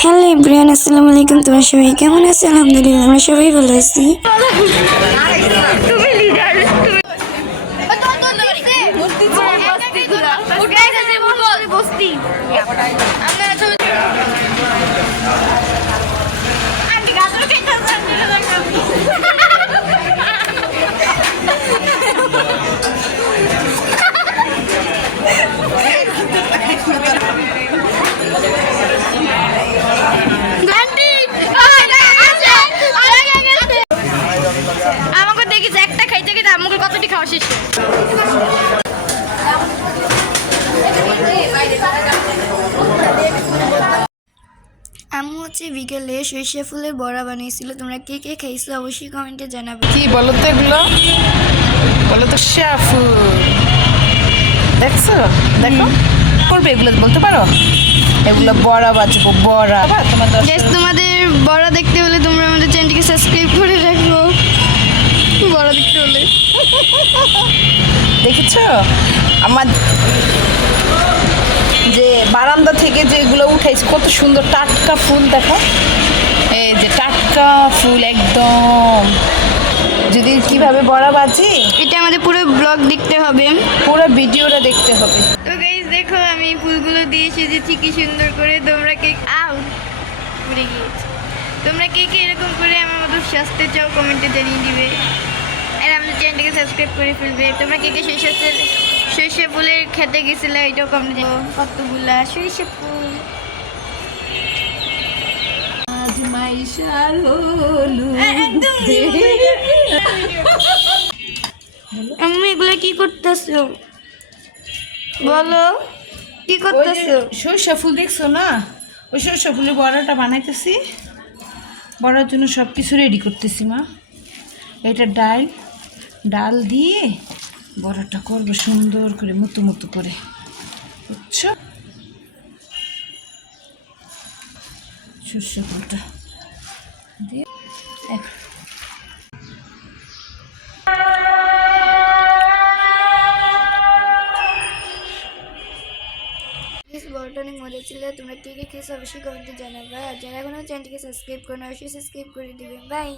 Hello ইব্রিয়ান আসসালামু আলাইকুম। তোমার সবাই কেমন আছে? আলহামদুলিল্লাহ আমরা সবাই ভালো আছি। তুমি বস্তি আম্মু হচ্ছে বিকেলে সরিষা ফুলের বড়া বানিয়েছিল। তোমরা কে কে খাইছো অবশ্যই কমেন্টে জানাবে। কি বলো তো এগুলো? বলো তো শাফু দেখছ? দেখো? করবে এগুলো বলতে পারো? এগুলো বড়া বাজবো বড়া। তোমাদের বড় দেখতে হলে তোমরা আমাদের চ্যানেলটিকে সাবস্ক্রাইব করে রাখো। বড় দেখতে হলে। দেখেছ? আমার বারান্দা থেকে যেগুলো উঠাইছে কত সুন্দর টাটকা ফুল দেখো। এই যে টাটকা ফুল একদম। যদি কীভাবে বড়া বাজি? এটা আমাদের পুরো ব্লগ দেখতে হবে। পুরো ভিডিওটা দেখতে হবে। তো গাইস দেখো আমি ফুলগুলো দিয়ে সেজেছি কি সুন্দর করে। তোমরা কে আউ উড়ে গিয়েছে। তোমরা কে কে এরকম করে আমার মতো সাজতে চাও কমেন্টে জানিয়ে দিবে। আর আমাদের চ্যানেলটাকে সাবস্ক্রাইব করে ফেলবে। তোমরা কে কে সরিষা তেল সরিষা ফুলের খেতে গেছিলে এটাও কমেন্টে কতগুলা? সরিষা ফুল। আজ মাইশার হলু আমি এগুলো কি করতেছো? বলো কি করতেছো? সরষা ফুল দেখছ না? ওই সরষা ফুলের বড়াটা বানাইতেছি। বড়ার জন্য সব কিছু রেডি করতেছি মা। এটা ডাল ডাল দিয়ে বড়াটা করবে সুন্দর করে, মতো মতো করে। বুঝছ? সরষা ফুলটা দিয়ে মজা ছিল। তোমরা কে কে খেয়েছো অবশ্যই কমেন্টে জানাবে। আর যারা এখনও চ্যানেলটিকে সাবস্ক্রাইব করে অবশ্যই সাবস্ক্রাইব করে দিবে। বাই